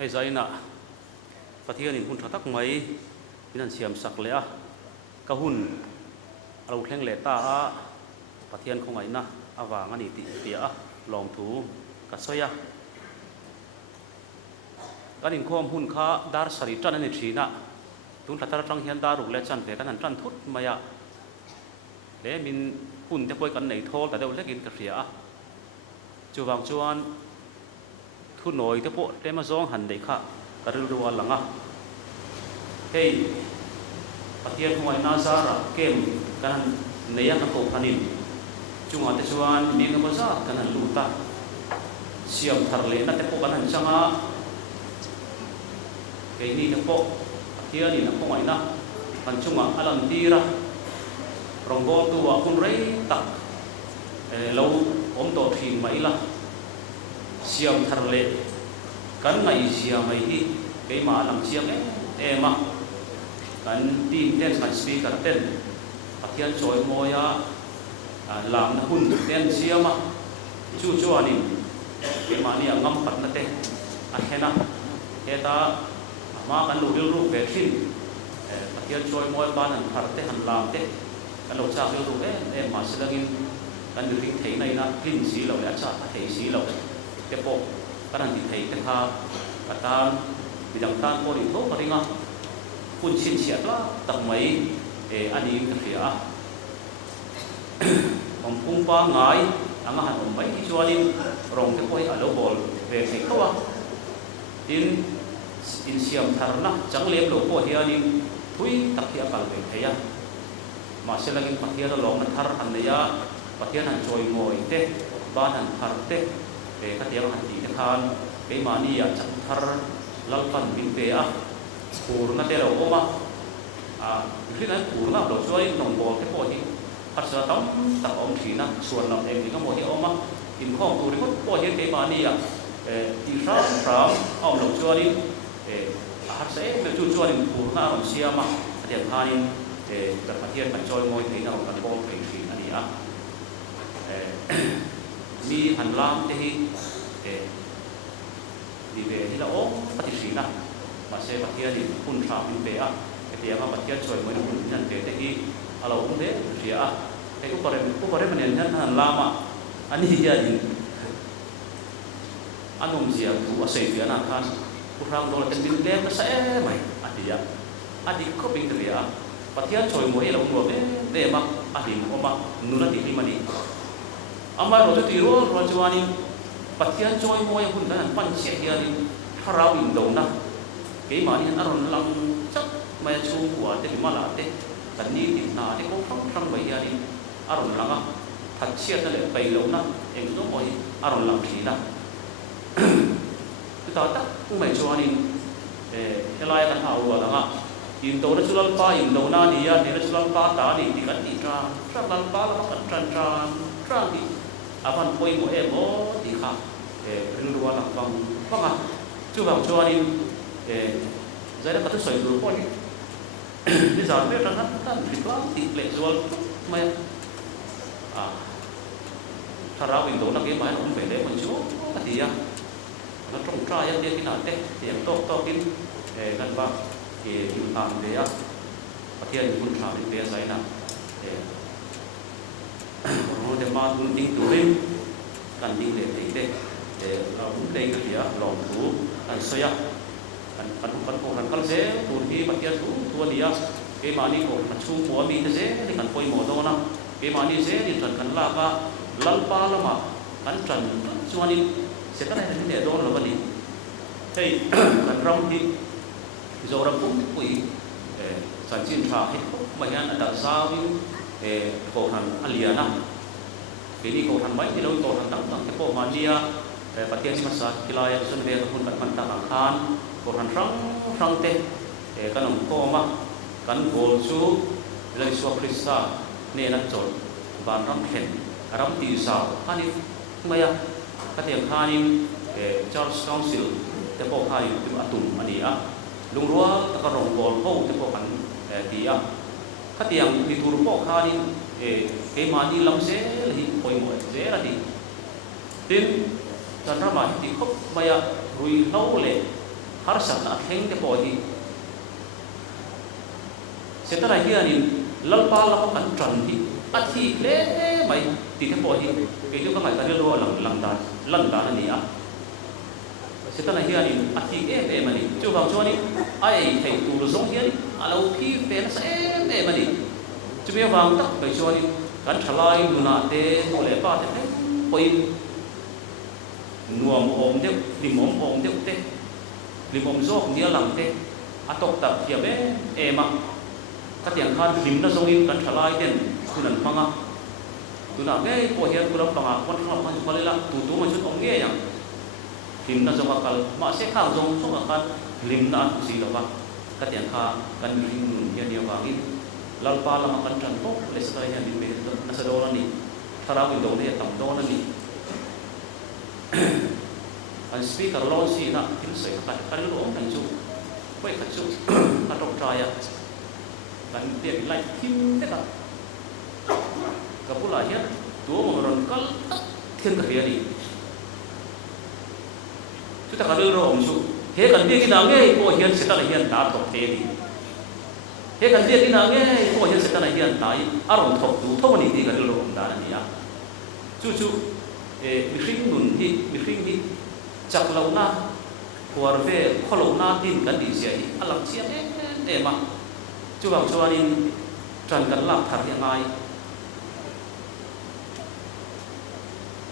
hay zaina pathian in hun thatak mai inan siam sak le a ka hun alo thleng le ta a pathian khongai na awang ani ti tia a lom thu ka soya kanin khom hun kha dar sari tan ani thina tun thatar tang hian dar ruk le chan ve kan an tran thut maya le min hun te poi kan nei thol ta deuh lekin ka ria a chuwang chuan thu noi te po te ma zong han dei kha ka ru ruwa langa hei pathian khongai na zara kem kan neya ka ko khanin chunga te chuan ni nga ba za kan an lu ta siam thar le na te po kan han changa cái ni nó bộ kia ni nó không ai na thành chung mà alam tira rong go tu wa kun rei tak lâu om to thìn mai la siam thar le kan ngai siam mai hi cái mà làm siam em mà kan tin ten kan speaker ten pathian choi moya làm na hun ten siam mà chu ani cái mà ni ngam pat na te a hena eta mà kan lu dil ru ve thin pathian choi moi ban an phar te han lam te kan lo cha dil ru em ma selangin kan ring thei nai na klin si lo le cha thei si lo te po kan an ti thei te kha katan bidang tan ko ri tho paringa kun chin chiat la tak mai ani ka thia om pung pa ngai anga han om mai chuanin rong te poi alo bol ve thei thawa in siam tharna changlem lo ko hianin thui takhia kal ve theya ma selangin pathian lo na thar han neya pathian han choi ngoi te ban han thar te ka tiang han ti te khan ke mani ya chak thar lalpan bin pe a pur na te lo oma rin an pur na lo choi nong bol te po hi har sa tam tak om thina suan nam em ni ka mo hi oma in khom tu ri ko hi ke mani ya ti ram om lo choi har sẽ về chu chuan in pur na ron siama tiang hanin ka pathian kan choi ngoi thei na kan bol thei thi ani a mi han lam te hi ni ve hi la o pati sina ma se pathian in hun tha bin pe a ke tiang a pathian choi ngoi hun nan te te hi alo um de ria a te upare manen nan han lama ani ya din anum sia tu a sei fi ana khan kurang dolar kendil dia ke saya mai adia adi ko ping dia pathian choi mo ela umro de mak adi oma nuna ti mani amai ro ti ro rajwani pathian choi mo yang pun dan pan sia dia ni tharau in do na ke mani an aron lang chak mai chu wa te mala te kan ni ti na te ko thang bai ya ni aron langa that sia ta le pai lo na em no moi aron lang thi na ta tak mai chuanin helai kan hau wa langa in do na chulal pa in do na ni ya ne na chulal pa ta ni ti kan ti tra lal pa la kan tran ni avan poi mo e mo ti kha rin ruwa la bang chu bang chuanin zai da ka tu soi ru ko ni ni za me tan ri tla ti le zual mai tharau in do na ke mai om be le mon chu ka ti ya nó trồng ra yang dia kena teh yang to kin kan ba im tan dia pathian pun tha bin dia sai na ro de ma tun ding tu rim kan ding de te la um de ka dia long tu kan soya kan kal se tu hi pathian tu dia ke mani ko chu mo mi te se ni kan poi mo do na ke mani se ni tan kan la ka lal pa lama kan tran chuani sekarang ini dia don lo bani hei kan ram hi zo ram pum pui san chin tha hết mà yan ada zawin ko han aliana ini ko han mai ni lo ko han tang ke po mania pathian ni masa kilaya sun ve hun kan man ta khan ko han rang te kan om ko ma kan gol chu lai so prisa ne na chol ban ram khen ram ti sao ani maya ka tiang khanin Charles Council te po khanin tu atum ani a lungrua ta ka rong bol ho te po kan ti a ka tiang ni tur po khanin ke mani lam se hi poi mo se ra di tin kan ra ma ti khop maya rui no le har sat na theng te po hi setana hianin lalpa la kan tran hi athi le mai ti te po hi ke ju ka mai ta lo lang dan ani a setana hianin athi mani chu bang choni ai thei tu zong hian alo phi pe na sa mani chu me wang tak bai choni kan thalai luna te mo le pa te poi nuam om deuh limom om deuh te limom zok nia lang te atok tak hiam ema ka tiang khan lim na zongin kan thalai ten tunan manga tuna ge po hian kuram panga kon kham kan palela tu ma chut om ge yang lim na zonga kal ma se khang zong zonga kan lim na si lo ba ka tiang kha kan lim hian dia wangin lalpa lama kan tran to le sa hian din me na sa do ni thara wi do ne tam do na ni an speaker lo si na tin sai ka kan lo om kan chu koi ka chu ka tok traya kan dia lai kim te ka ka pula hian tu mo ron kal thiên ka hian ni chu ta ka lo om chu he kan dia ki na nge ko hian se ta hian ta tok te ni he kan dia ki na nge ko hian se ta hian tai aron thok tu tho ni ti ka lo om da ni ya chu mi hring hi chak lo na huar ve kholo na tin kan di sia hi alang sia ma chu bang chuanin tran kan lak thar hi ngai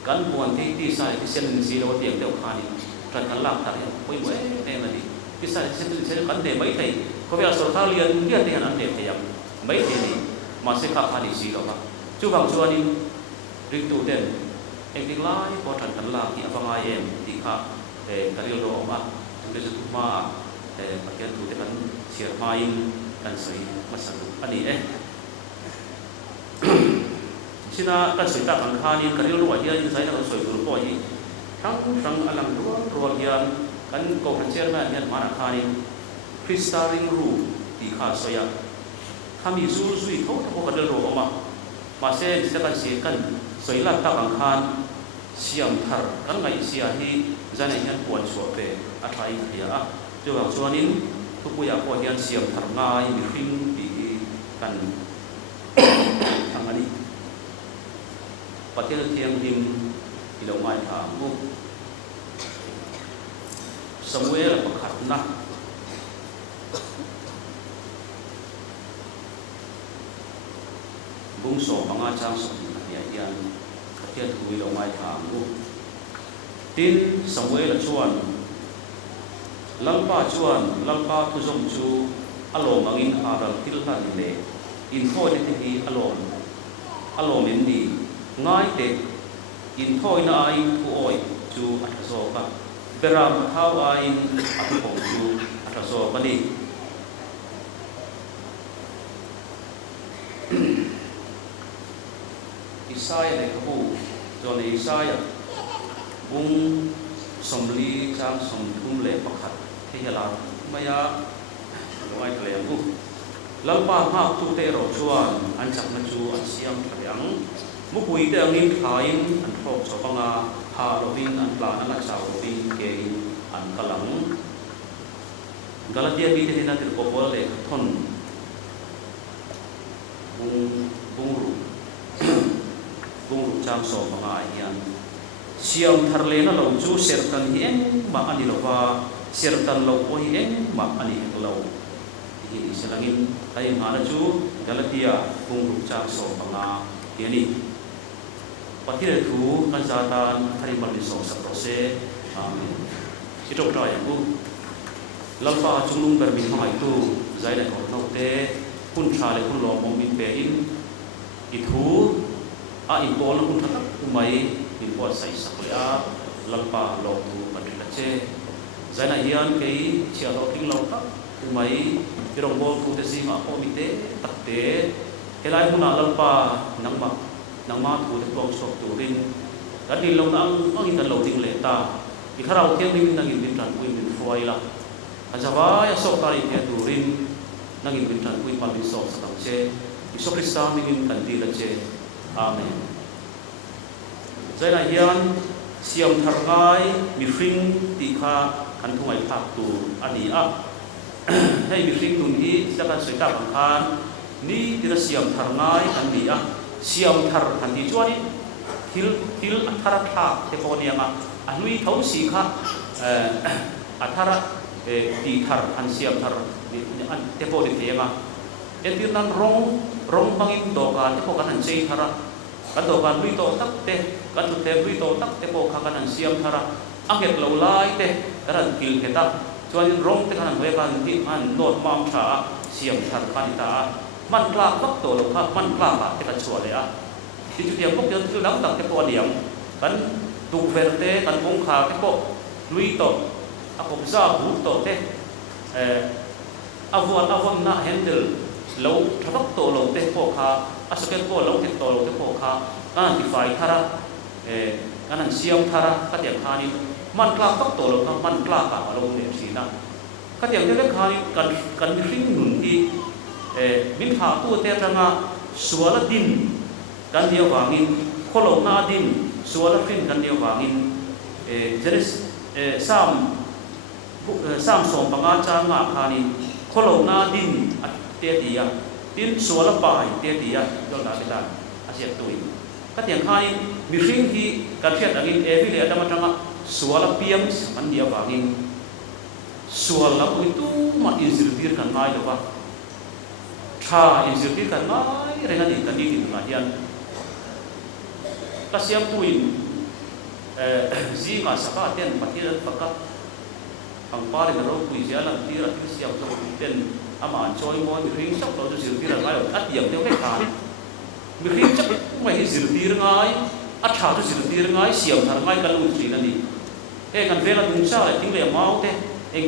kan buan ti sai ki sen si lo tiang deuh khani tran kan lak thar hi poi we ma ni ki sai sen kan de mai thei ko bia so kha lian dia te han an de theyam mai the ni ma se kha khani si lo ba chu bang chuanin ring tu den engting lai ko tran kan lak hi awangai em ti kha karil ro ma tu se tu ma pakian tu te kan siar main kan soi masan ani sina kan soi ta kan khani karil ro hian in sai na soi ru po hi thang alang ro hian kan ko han cher na hian ma khani kristaring ru ti kha soya khami zu zui ko ta ko karil ro ma se kan si kan soi la ta kan khan siam thar kan ngai sia hi zana hian puan so pe a thai dia a chu bang chuanin tu puya ko hian siam thar ngai mi hring ti kan thangani patel thiang dim ilo mai tha mu Samuel pakhat na bung so manga chang so ya hian khatia thu ilo mai tha mu tin Samuel chuan lalpa thu zong chu alom angin haral til ha ni le in thoi ne hi alom in ni ngai te in thoi na ai thu oi chu athazo ka beram thau ai atho chu athazo ka ni Isaiah ne ko John Isaiah bung somli chang som thum le pakhat thela maya loi klem bu lalpa ha tu te ro chuan an chak na chu an siam thayang mu pui te angin thain an thok so panga ha lovin an plan an chau lovin ke an kalang Galatia bi te na tir ko pol le thon bung ru chang so panga hian siam thar le na lo chu sertan hi eng ma ani lo wa sertan lo o hi eng ma ani lo hi selangin ai ma na chu Galatia kung ru chang so panga yani patire thu kan zatan hari mal ni so sa prose amen ito tra ya bu lalpa chunglung ber min mai tu zai la ko no te kun tha le kun lo mom min pe in I thu a in pol kun tha umai in pol sai saklia lalpa lo tu patila che zaina hian ke chia lo king lo ta umai irong bol tu te si ma ko mi te tak te helai huna lalpa nangma thu te plong sok tu rin kan ni lo nang ang in lo ding le ta I kharau thiang ring nang in tran kuin in fuai la ajawa ya sok ta ri te tu rin nang in tran kuin mal ni sok sa che Iso Krista mingin kan di la che amen zaina hian siam tharngai mi hring ti kha kan thungai phak tu ani a hei mi hring nun hi saka soita bang khan ni tira siam thar ngai kan ni a siam thar kan ti chuani til athara tha te ko nianga anui thau si kha athara ti thar an siam thar an te po de thema etir nan rong bangin do kan te ko kan sei thara kan do kan lui to tak te kan tu te lui to tak te po kha kan siam thara anget lo lai te ran til ke ta chuan rong te kan we kan ti an not mam tha siam thar kan ta man kla tak to lo kha man kla ba te ka chua le a ti chu tiam pok yon tu dang tak te po diam kan tu verte kan bong kha te po lui to a ko za bu to te avon na handle lo thak to lo te po kha asoket po lo te to lo te po kha kan ti fai thara kan siam thara ka tiam khani man kla tak to lo ka man kla ka lo ne sina ka tiam te le khani kan mi hring nun ti min ha tu te tanga suala din kan dia wangin kholo na din suala fin kan dia wangin jenis sam som panga cha nga khani kholo na din te dia tin suala pai te dia do na kita asia tui ka tiang khai mi hring hi kan thiat angin evi le adama tanga suala piam man dia wangin suala itu ma izirtir kan mai lo ba tha izirtir kan mai renga ni kan ni ma hian ka siam tuin zi ma saka ten patir pakap ang pare na ro pui sia lang tira ti siam to ten ama choi mo mi hring sok lo tu zirtir ngai at yam te ke khan mi hring chak mai hi zirtir ngai at tha tu zirtir ngai siam thar ngai kan lu tri na ni kan vela tung sa le ting le mau te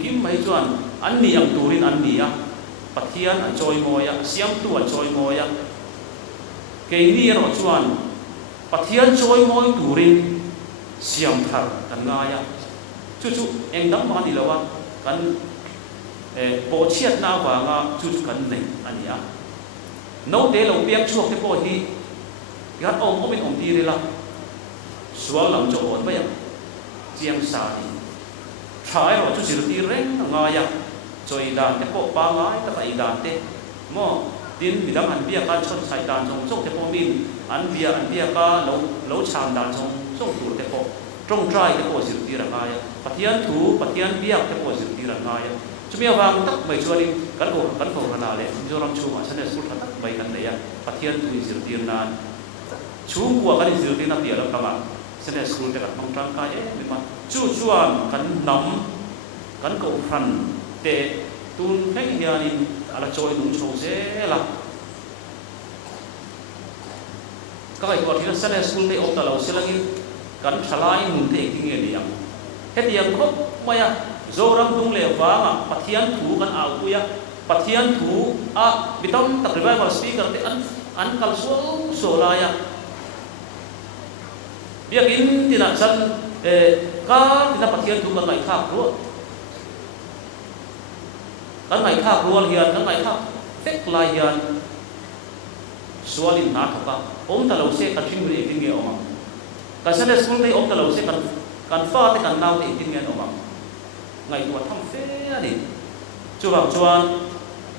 kim mai chuan an ni ang turin an ni a pathian an choi mo ya siam tu an choi mo ya ke ni ro chuan pathian choi mo turin siam thar kan nga ya chu dam ma ni lawa kan bo chiat na wa nga chu kan nei ani a no te lo piang chuak te po hi gat omin ti re la sual lam cho on ba ya chiang sa ni thai ro chu sir ti reng nga ya choi dan te po pa ngai ta pai dan te mo tin midam an bia ka chon sai dan chong chok te po min an bia ka lo cham dan chong chok tu te po trong trai te po sir ti ra nga ya pathian bia te po sir ti ra nga ya chumia wang tak mai chuani kan ko na le joram chu ma sane sul tak mai kan le ya pathian tu sir ti nan chu kwa kan sir ti na ti la kama sane sul te kan mong tang ka mi ma chuan kan nam kan ko phan te tun pheng hianin ala choi nung chho se la ka kai ko thila sane sul te op ta lo selangin kan thalai nun te ki nge liam hetiang khop maya zoram tung le wanga pathian thu kan au ya pathian thu a bitom tak revival speaker te an kal so la ya biakin tina chan ka tina pathian thu kan ngai khak ro kan ngai khak rual hian kan ngai khak fek la hian sualin na thaka om ta lo se kan thing ri tin nge oma ka sane school te om ta lo se kan fa te kan nau te tin nge oma ngai tu tham fe ani chu bang chuan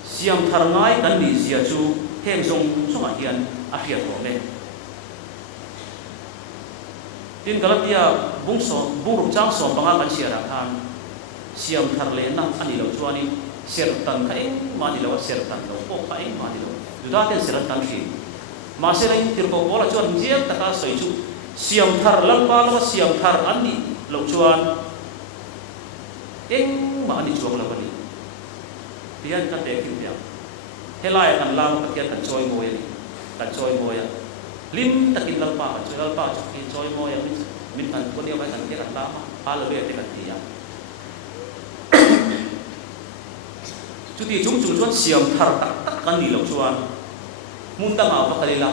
siam thar ngai kan ni sia chu hem song songa hian a hria ko me tin galatia bung rum chang som banga kan sia ra khan siam thar le na ani lo chuani ser tan kai ma ni lo ser tan lo ko kai ma ni lo du da ten ser tan thi ma se lai tir ko bola chuan jiam ta ka soi chu siam thar lang ba la siam thar ani lo chuan ma ni chuang la bani pian ka te ki pian helai kan lang ka kan choi mo ya kan choi mo ya lim takin lalpa chu choi mo ya min kan ko dia ba kan ke kan ta pa le te kan ti ya chu ti chung chuan siam thar tak kan ni lo chuan mun ta ma pa kalila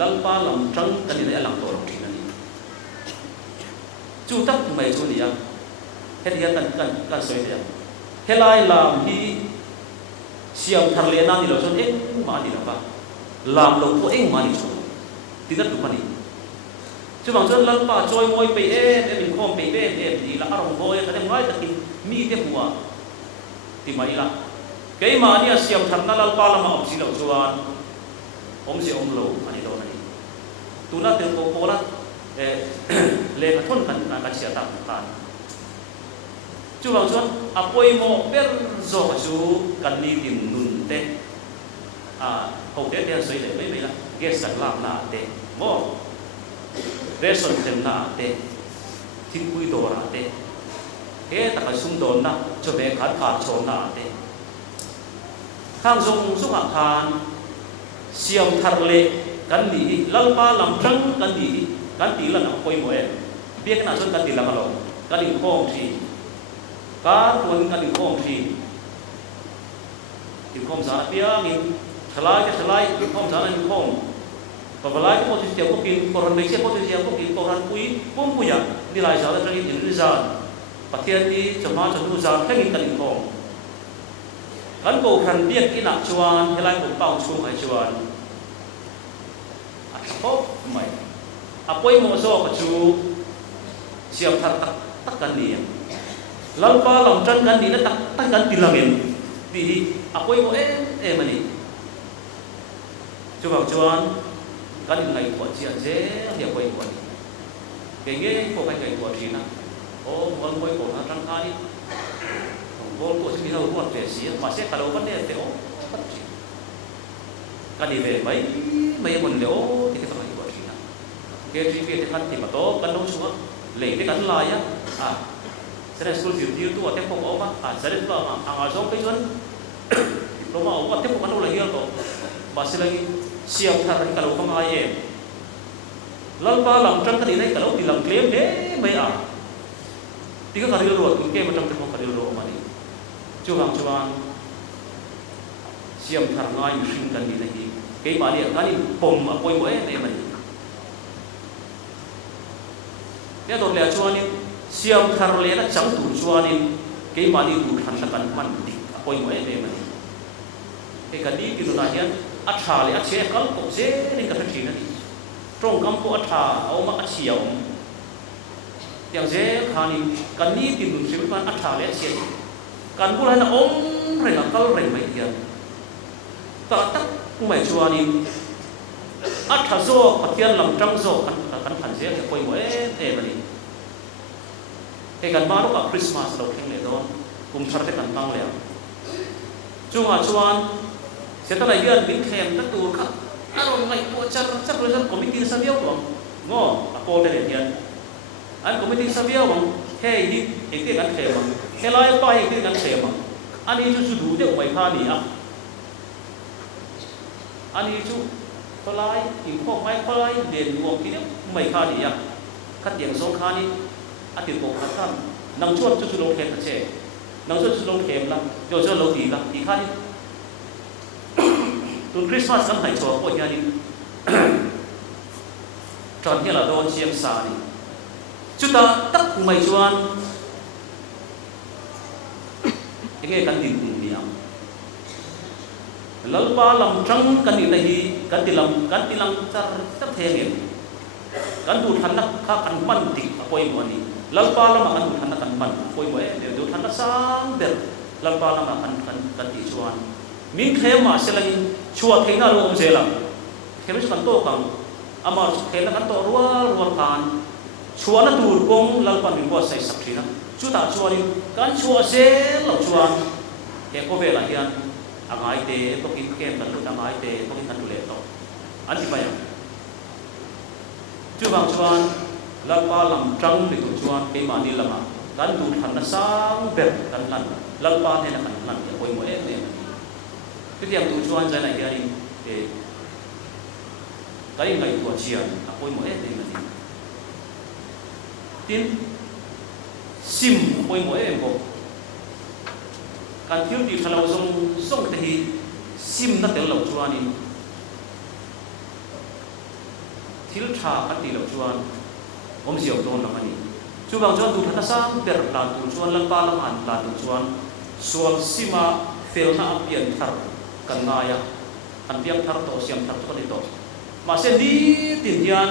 lalpa lam trăng kan ni alang to ro thi ni chu tak mai chu ni ya het ya kan soi ya helai lam hi siam thar le na ni lo chon ma ni lo ba lam lo ko ma ni chu ti dat du pani chu bang chuan lalpa choi moi pe em in khom pe em ni la arong boy ka dem ngai takin mi te huwa ti mai la ke ma ni siam thar na lalpa lama om si lo chuan om si om lo ani do nani tuna te ko pola le ka thon kan ka chia ta kan chu bang chuan apoi mo ber zo chu kan ni tim nun te hậu thế theo suy để mấy là ghét sẵn làm là để mò ghét sẵn thêm là để thiên quy đồ là để thế ta phải xung đột na cho bé khát khát trốn là để thang dùng xúc hạng than siêu thar lệ cắn đi lal pa làm trắng cắn đi là nó quay mũi biết cái nào xuân cắn đi là malo cắn đi khom thì cá tuần cắn đi khom thì khom giá bia mình Selai khom sana ni khom. Pabalai ko posisi ko kin koran Malaysia posisi ko kin koran pui pum punya nilai sana tadi Indonesia. Patian ni cuma satu zat kan kan khom. Kan ko kan biak ina chuan helai ko pau chung ai chuan. Atho mai. Apoi mo so ko chu siam thar tak kan ni. Lalpa lam tran kan ni na tak kan tilangin. Di apoi mo mani. Chu bang chuan kan ngai ko chia je dia koi ko ni ke nge ko kai kai ko thina o mon koi ko na tang ka ni bol ko si no ruat le si ma se kalau kan de o kan ni ve mai mon le o ti ka mai ko thina ke tri ke kan ti ma to kan no chu le ke kan la ya sere school di tu ate ko o ma sere tu ang azong kai chuan lo ma o ate ko kan lo la hial to ba se lagi siap thar kalau kang ai lalpa lam trăng cái này kalau di lam claim deh mai tiga kali luar ke macam tu kali luar mani cuang siap thar ngai sing kan di này cái mà dia kan pom apoi mo mani dia tu lihat cuan ni siap thar le na chang tu cuan ni cái mà dia tu han kan man di apoi mo mani cái kan di tu nahian atha le ache kal ko se ni ka thina ni trong kam ko atha au ma achiao yang je khani kan ni tin nun se kan atha le ache kan bu la na om re na kal re mai ya ta tak ku mai chuan ni atha zo patian lam tang zo kan phan je ke koi mo mani ke kan ma ro ka Christmas lo kheng le don kum thar te kan tang le chunga chuan setelah dia bingkem tetur kak aron mai ko char resan komiti sabiau bang ngo apo de dia an komiti sabiau bang he hi ekte kan khe bang helai pa ekte kan khe bang ani chu du de mai pha ni ani chu tolai im kho mai kholai den luang ki mai pha ni khat yang song kha ni atil ko khat kan nang chuan chu long khe che nang chu long khe la yo cho lo ti la ti kha ni tu Christmas kan hai cho ko nya ni tròn như là đôi chiêm sa ni chúng ta tắc mai chuan cái kan tin ni lalpa lam trăng kan ni lahi kan ti lam tar tap the nge kan du than na kha kan man ti apoi mo ni lalpa lam kan du than na kan man apoi mo du than na sang ber lalpa lam kan ti chuan min khe ma se lang chua thei na lo om se lang khe kan to kang ama khe na kan to rual kan chua na tur kong lalpa min ko sai sak thina chu ta chua ni kan chua se lo chuan ke ko ve la hian angai te to kin kem kan lu angai te to kin kan lu le to an ti mai chu bang chuan lalpa lam trăng ni tu chuan ke ma ni lama kan du than na sang ber kan lan lalpa ne na kan lan ke koi mo ne cái điểm tu chuan trái này cái để cái ngày của chiang apoi mo để mà tin sim apoi mo mo kan thiếu thì kalau song thì sim na tel lo chuan ni thiếu tha kan ti lo chuan om siau don la ni chu bang chuan tu thana sang ter la tu chuan lan pa lam an la tu chuan sual sima fel na apian thar kan ngaya an biang thar to siam thar to ni to ma se ni tin hian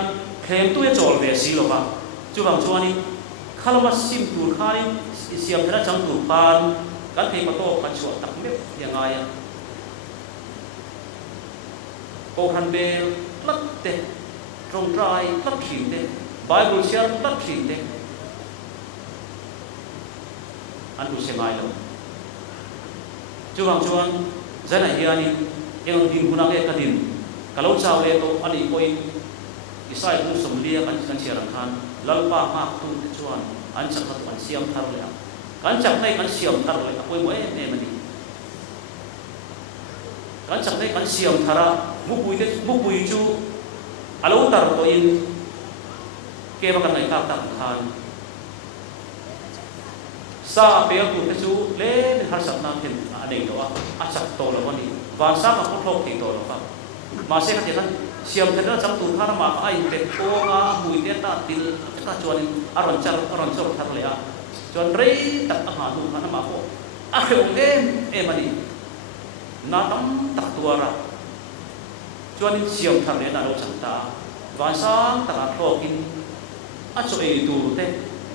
thêm tôi trộn về xí lo vào chú bằng chú anh kalau masih tur khai siam thera chang tur pan kan thei ma to kan chuat tak mep yang aya ko han be lat te trong trai lat thim te bible share lat thim te an u se mai lo chu bang chuan zana hiani yang din guna ke kadin kalau chaw le to ani koi isai ku somlia kan siaran khan lalpa ha tu chuan an chak hat an siam thar le kan chak nei kan siam thar le apoi mo ne mani kan chak nei kan siam thara mu pui chu alo tar ko in ke ba kan nei ta khan sa pe ku te chu le har sak na them anei to a chak to lo ni van sa ma ko thok ti to lo ka ma se ka te kan siam thera chang tu thara ma ai te ko nga hui te ta til ka chuan aron char thar le a chuan rei tak a ha du kana ma ko a kheu em ani na tam tak tuara chuan siam thar le na lo chang ta van sang ta ka thokin a cho e tu te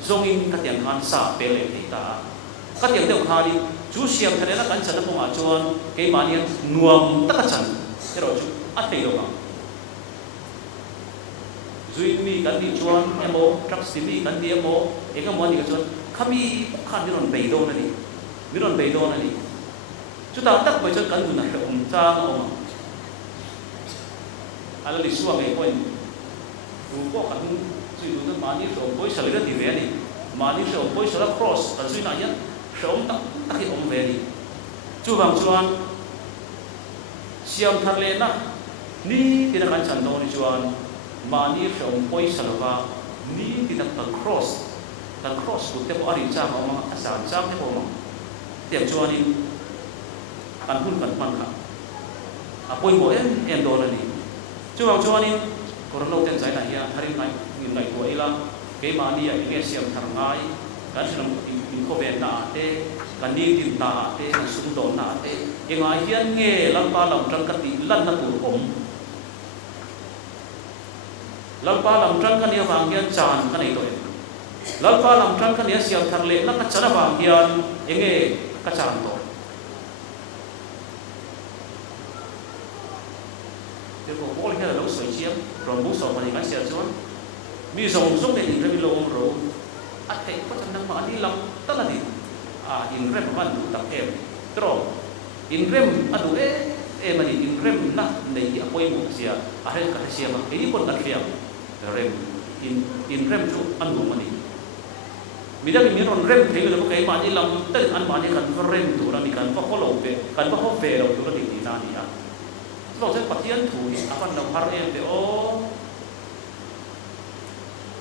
zongin ka tiang khan sa pe le ti ta ka tiang deuh kha ni chu siam thare na kan chan phong a chuan ke manian nuam ta ka chan ero chu a thei lo ka zui mi kan di chuan emo truck simi kan di emo eka mo ni ka chuan khami khan ni ron bei do na ni chu ta tak bo chuan kan du na chang o ala li suwa ngai point ru ko kan zui du na mani so poi sale da di ve ni mani so poi sala cross kan zui na ya shom tak tak hi om ve ni chu bang chuan siam thar le na ni ti na kan chan do ni chuan mani shom poi sala ni ti na kan cross ku te po ari cha ma asan cha te po ma tiam chuan ni kan hun kan man kha apoi mo em do na ni chu bang chuan ni koron lo ten zai na ya harin ngai ko ila ke mani ya nge siam thar ngai kan sinam in ko ve na te kan ni tin na te sum do na te engai hian nge lam pa lam tang ka ti lan na tur om lam pa lam tang ka ni wang hian chan ka nei toi lam pa lam tang ka ni siam thar le na ka chana wang hian enge ka chan to de ko bol hian lo soi chiam rom bu so mani kan sia chuan mi zong zong ne in remi lo om ro a thei ko chan nang ma ni lam ta la ni in rem man du tak em tro in rem adu mani in rem na nei apoi mo sia a he ka sia ma ei pon tak liam rem in rem chu an du mani mi da mi ron rem thei lo kai ma ni lam ta an ma ni kan rem tu ra mi kan fa ko lo pe kan fa ho pe lo tu ra ni na ni a lo se pathian thu ni apan na har em te o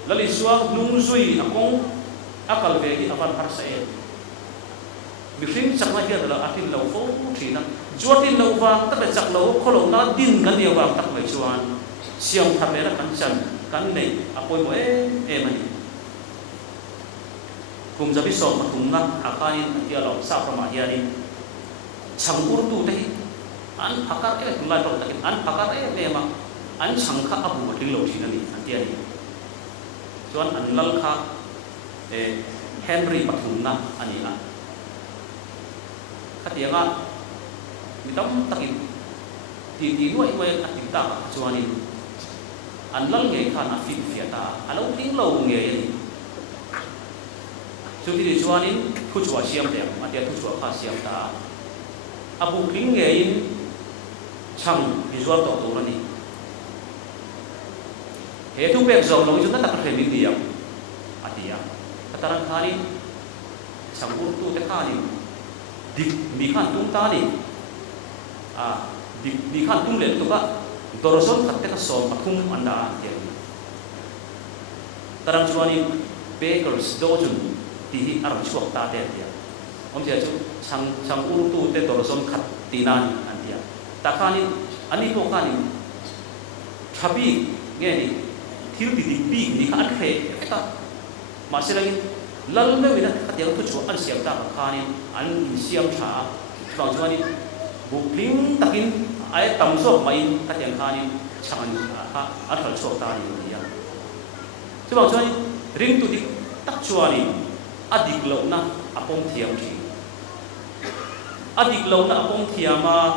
lali suang nung zui akong akal ve ki apan har sa em mi hring chak na hian la atin lo fo thina juatin lo wang tak le chak lo kholo na din kan dia wang tak mai chuan siam thar le na kan chan kan nei apoi mo em ani kum jabi som patung na akain atia lo sa prama hianin changur tu te an pakar tungai tok takin an pakar ma an changkha abu mating lo thina ni atia ni chuan an lal kha Henry patung na ani a katianga mitam takin ti nuai atin ta chuani an lal nge khan a fit fiata alo ting lo nge ni chu ti chuani thu chua siam le atia thu chua kha siam ta abu king nge in chang visual to to ni he tu pek zong lo chu ta tak khem ni dia atia kataran khani sambur tu te khani dik mi khan tung ta ni dik mi khan tung le to ka doroson khat te ka som pathum anda te tarang chuani bakers dojun ti hi aram chuak ta te dia om sia chu chang ur tu te doroson khat tinan an dia ta khani ani po khani thabi nge ni thil ti dik bi ni kha khe ta ma se lagi lal me wina ka tiang thu chu an siam ta khani an in siam tha bang chuani bukling takin ai tam so mai ka tiang khani changan a thal chok ta ni ya chứ bảo cho ring tu đi tắc chua đi adik lâu na apong thiam thi adik lâu na apong thiam mà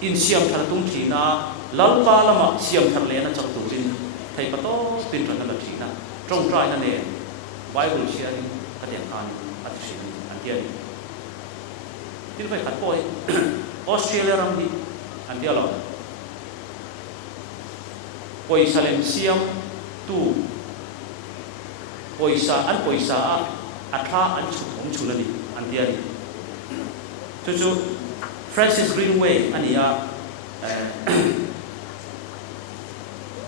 in siam thar tung thi na lalpa lama siam thar le na chang tu tin thầy pato tin ran na thi na trong trai na ne Bible share ni ka tiang kan at sin an tian tin phải khát bội Australia ram đi an tiang lo bội salem siam tu poisa atha an chu na ni an tian chu Francis Greenway ania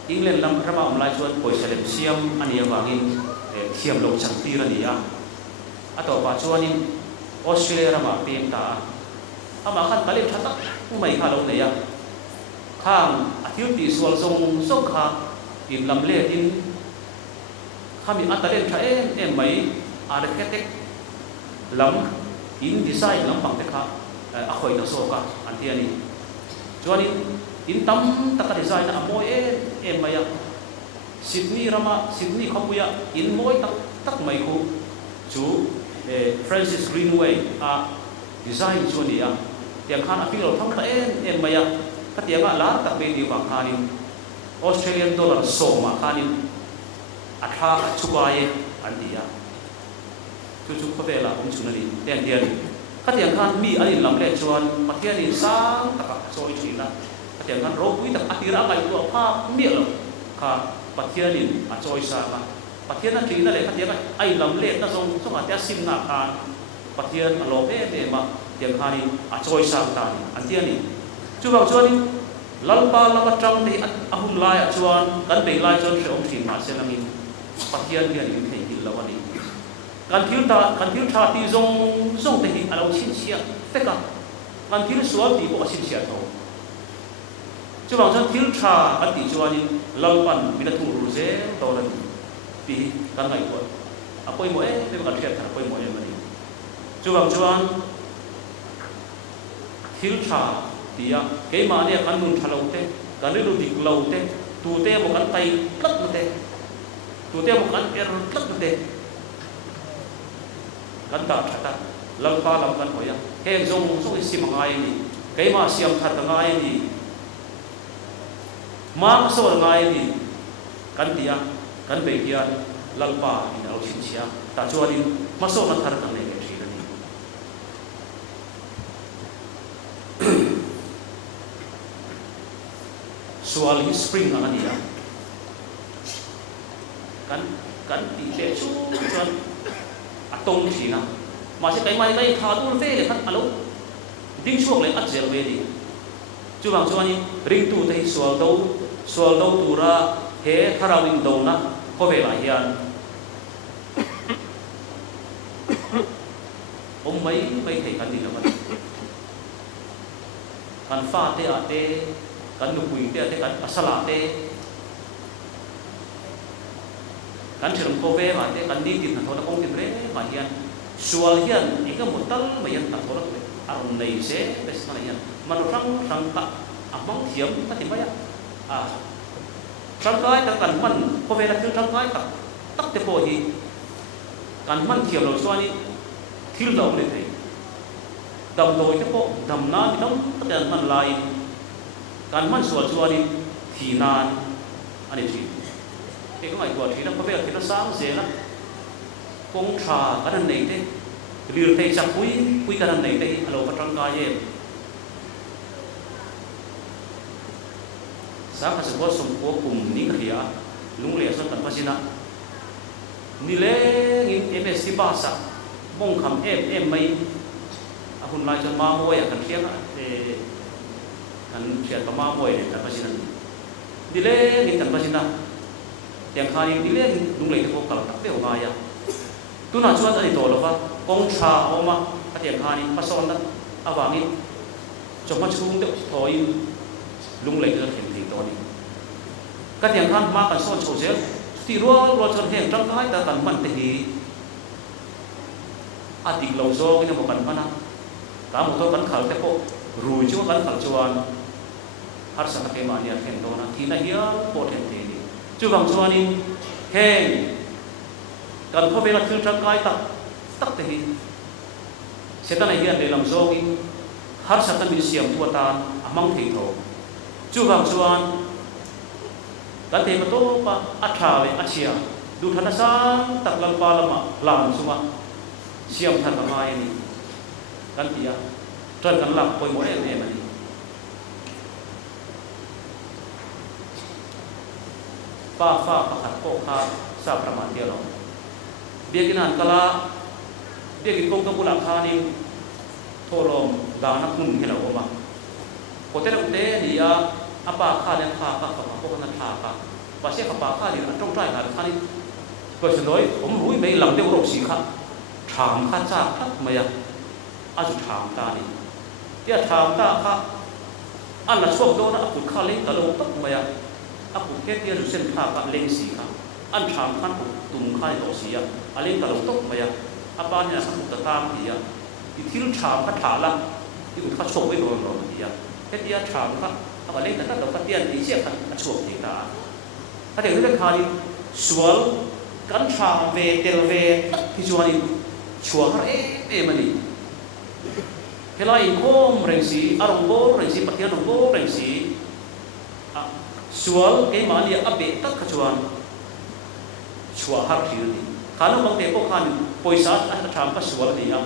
England lam rama omlai chuan poisa lem siam ania wangin thiam lo chang ti ania ato pa chuanin Australia rama pem ta ama khan kalem thata umai kha lo neya khang athil ti sual song sok kha im lam le tin khami atalen tha em mai architect lam in design lam pang te kha a khoi na so ka antiani chuanin in tam taka design na moi em mai Sydney khapuya in moi tak mai khu chu Francis Greenway a design chuania tiang khan apilo thang ta em mai ka tianga la tak be di wang khanin Australian dollar so ma khanin atha chukai andia chu ko vela chunani ten tian ka tiang khan mi ani lam le chuan pathian in sang taka soi china ka tiang khan ro pui tak atira ngai tu pha mi lo kha pathian in a choi sa ma pathian na trina le ka tiang ai lam le na song song atia sim na khan pathian a lo be ma tiang khan in a choi sa ta an tian ni chu bang chuan lalpa lama tang de ahum lai chuan kan be lai chuan se om thin ma se langin pathian hian in thei hil lawani kan thil tha ti zong te hi alo chin sia teka kan thil sual ti bo chin sia tho chu bang chuan thil tha kan ti chuanin lalpan mina thu ru ze to lan ti kan ngai ko apoi mo te kan thia thar apoi mo mani chu bang chuan thil tha tia ke ma ne kan nun thalo te kan ri lu dik lo te tu te mo kan tai tlak te tu te mo kan er tlak te kan ta thata lalpa lam kan hoya he zong sim ngai ni ke ma siam that ngai ni ma so ngai ni kan tia kan be hian lalpa in au chin sia ta chuanin ma so man thar kan nei ke thina ni sual hi spring ania kan ti le chu chuan atong thina ma se kai mai kai tha dur ve le khat alo ding chuak le at zel ve ni chu bang chuani ring tu te sual do tura he tharawin do na ko ve la hian mai thei kan ni la kan fa te ate kan nu pui te ate kan asala te kan thiram ko ve ma te kan ni tin na thona kong tin re ma hian sual hian eka mutal ma yan ta thora te arun nei se bes ma hian man rang ka amang thiam ta ti baya rang kai ta kan man ko ve la thil rang kai ta tak te po hi kan man thiam lo chuani thil lo le thei dam loi te po dam na ni dam ta dan man lai kan man sual chuani thinan ani thi ke ko ai ko thina ko ve la thina sang ze la kong tha kan nei te lir thei chak pui kan nei te alo patang ka ye sa ka se bo som ko kum ni khia lung le son kan pasina ni le in ms ba sa mong kham em mai ahun lai chan ma moya kan thiang kan thian pa ma moy kan pasina ni le in kan pasina tiang khai ni le lung le ko kal tak pe ho ya tu na chuan ani to lo wa kong tha oma ka tiang khai pa son na awangin choma chung de thoi lung le ka thim thi to ni ka tiang khan ma kan son chho zel ti ro chon heng tang khai ta kan man te hi atik lo zo ni mo kan mana ka mo to kan khal te ko rui chu kan khal chuan har sa ke ma ni a theng do na thi na hian po theng te ni chu bang chuan in heng kan kho vela thil tang kai tak te hi setan ai hian le lam zo in har satan min siam tu ta amang thei tho chu wang chuan kan te ma to pa a tha ve a chia du thana sang tak lam pa lama lam suma siam than ma mai ni kan pia tran kan lak poi mo em em ni pa fa pakhat ko kha sa prama tia lo biakin han kala biakin kong ka pula kha ni tholom da na kun hela oma ko te te dia apa kha den kha ka ko kan tha ka pa se pa kha ni trong trai na kha ni ko se noi om rui mai lam de ro si kha tham kha cha thak ma ya a ju tham ta ni tia tham ta kha an la sok do na ku kha le ka lo tak ma ya a ku ke tia ju sen kha ka leng si kha an tham khan ku tum kha lo si ya a leng ka lo tak ma ya a pa ni sa ku ta tam hi ya i thil tham kha tha la i ku kha sok we lo lo hi ya ke tia tham kha a ka leng ta lo ka tia ni sia kha a chok hi ta a de le kha ni sual kan tham ve tel ve ki chuan ni chua har e mani helai khom reng si arong bo reng si pathian rong bo reng si sual ke mani abe tak khachuan chua har thil ni khalo bang te ko khan poisa a tham ka sual ni ya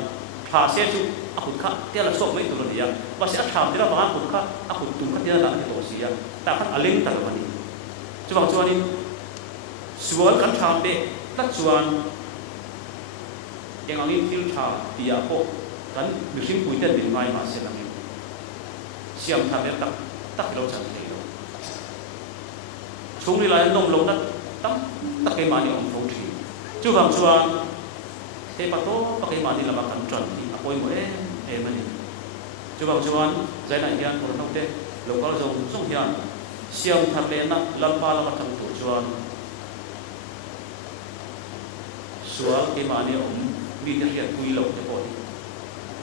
tha se chu a khut kha te la sok mai tu ni ya ba se a tham te la ba khut kha a khut tum kha te la ni to si ya ta khan aleng tar mani chu bang chuan ni sual kan tham be tak chuan yang angin fil tha dia ko kan bisin puiten bin mai ma se langin siam tha be tak lo chang thei lo chung ni lai nom lo na tam tak ke mani om thau thi chu bang chuan te pa to pa ke mani lama kan tran ni apoi mo e mani chu bang chuan zai na hian ko no te lo kal zong song hian siam tha le na lam pa la thang tu chuan sual ke mani om mi te hian pui lo te poi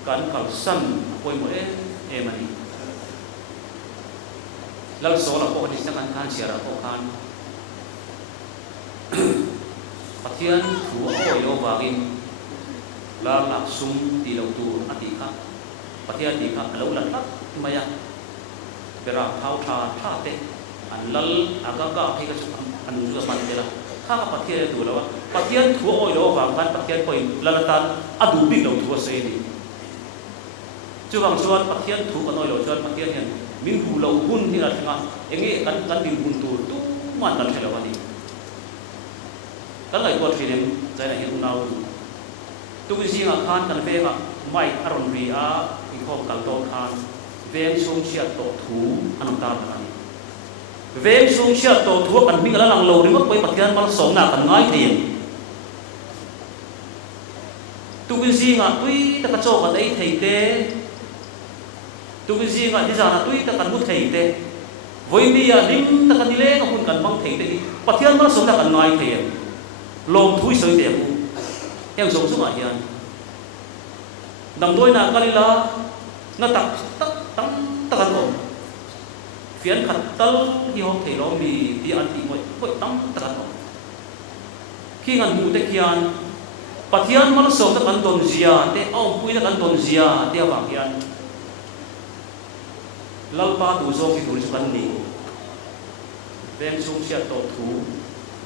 kan kal san poi mo e mani lal so la ko ni sa kan sia ra ko kan pathian thu oi lo wangin la la sum ti lo tu ati kha pathian ti kha lo la tak maya bera thau tha tha te an lal aga ga he ka an ju man te la kha pathian tu lo pathian thu oi lo wang kan pathian poi la la tan adu bi lo tu se ni chu wang chuan pathian thu kan oi lo chuan pathian hian min hu lo hun ni la thanga enge kan din hun tu man kan thelo ani kan lai ko thinem zai na hian nau tu bi singa khan kan ve ma mai aron ri a i khom kal to khan veng sung sia to thu anam ta ani veng sung sia to thu kan mi la lang lo ri ma poi pathian mal song na kan ngai thim tu bi singa tui ta ka cho ka dei thei te tu bi singa di jana tui ta kan mu thei te voi mi ya lim ta kan le ka hun kan bang thei te pathian mal song na kan ngai thei lom thui soi te mu em giống xuống hiền nằm đôi na kalila na tak kan om phiền khát tal hi học thầy lo mi ti an ti moi tak kan om khi ngan mu te kian pathian mal som ta kan don zia te om pui ta kan don zia te wa hian lalpa tu zo ki tu kan ni veng sung sia to thu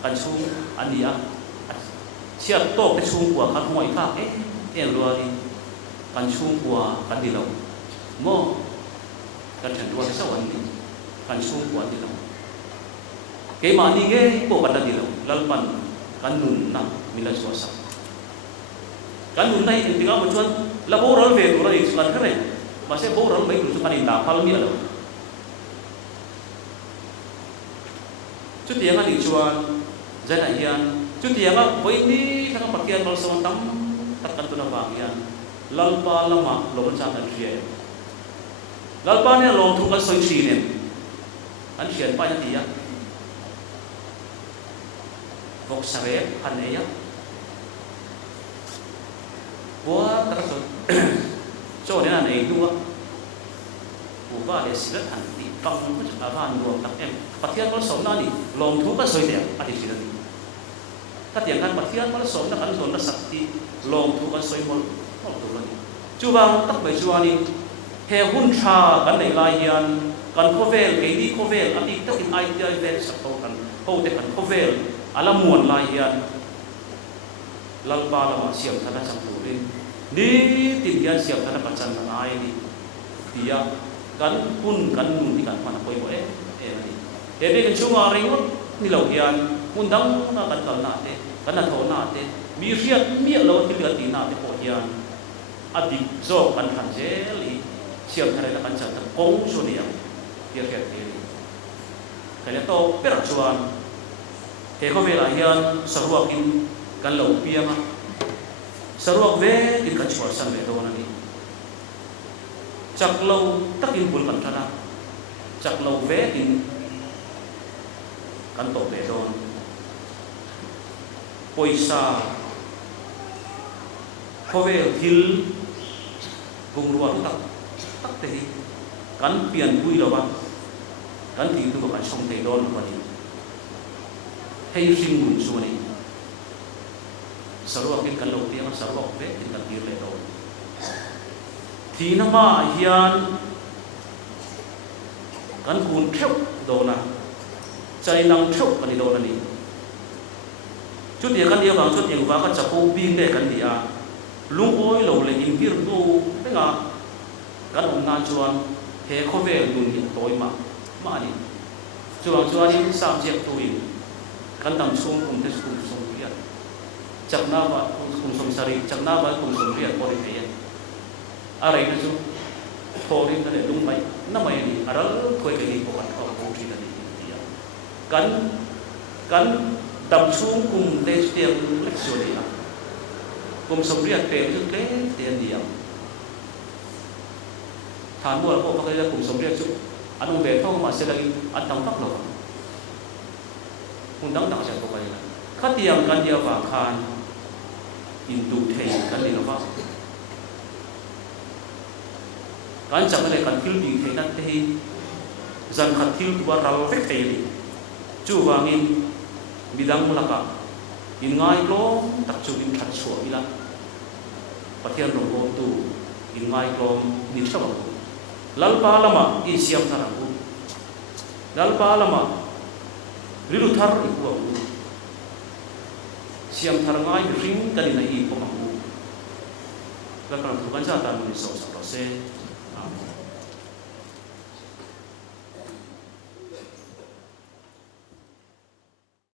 kan sung ania sia to ke chung kwa kan hoi ka em lo đi kan chung kwa kan di lo mo kan chan lo sa wan ni kan chung kwa di lo ke ma ni ge ko kan di lo lal pan kan nun na mila so sa kan nun nai ti ga mo chuan la bo ral ve ro ri kan khare ma se bo ral mai ru kan da phal mi lo chu tiang ani chuan zai na hian chu tiang a voi ni thang pathian mal som tam tak kan tu na wang hian lalpa lama lo cha kan ria lalpa ne lo thu kan soi si ne an hian pa ni ya vok sare han ne ya bua ta so cho ne an ei tu a bu ba le silat han ti pang ku cha van nuam tak em pathian mal som na ni lo thu kan soi te a ti si các tiếng kan pathian mal som na kan zon na sakti long thu kan soi mol mol tu ni chuwang tak mai chuani he hun tha kan nei lai hian kan khovel ke di khovel ati tak in ai ti vel sak to kan ho te kan khovel ala muan lai hian lalpa lama siam thana chang tu rin ni tin hian siam thana ka chan na ai ni dia kan kun kan nun ti kan mana koi bo ni he be kan chunga ringot ni lo hian mundang na kan kal na te kan na tho na te mi riat mi lo ti le ti na te po hian adi zo kan khan je li siam thana na kan chan ta kong so ni ya dia ke ti kan to per chuan he ko ve la hian sarwakin kan lo pianga sarwak ve in kan chwar san ve do na ni chak lo takin bul kan thana chak lo ve in kan to ve do poisa khove thil gung ruwa tak tak te kan pian bui lo ba kan ti tu kan song te do lo ni hei sing mun su ni sarwa kin kan lo ti ang sarwa ve tin kan tir le do thi na ma hian kan kun theu do na chai nang theu kan ni do na ni chút dia kan dia bang chút yang va ka chapo bing de kan dia lung oi lo le in pir tu pe nga kan om na chuan he kho ve dun ni toy ma ni chuan ni sam jek tu in kan tam sum kum te sum sum ya chak na ba kum sum sari chak na ba kum sum ya ko ri ya arai na chu thorin na le lung mai na mai ni aral khoi ke ni ko kan ko ko ri na ni ya kan tam sum kum te stiang leksyon ya kum sum ri pe chu te tian dia than mo ko pa ka kum sum ri chu anong ve thong ma se lagi an tam tak lo undang tak sa ko kai la khatiang kan dia wa khan in tu thei kan ni wa kan chang le kan thil ding thei na te hi zan khat thil tu wa ral vek thei ni chu wangin bidang mulaka in ngai lo tak chu in that chua ila pathian ro ko tu in ngai lo ni chawa lalpa lama i siam tharangu lalpa lama rilu thar iku siam thar ngai ring kan nei ko mangu kan tu kan sa ta ni so sa se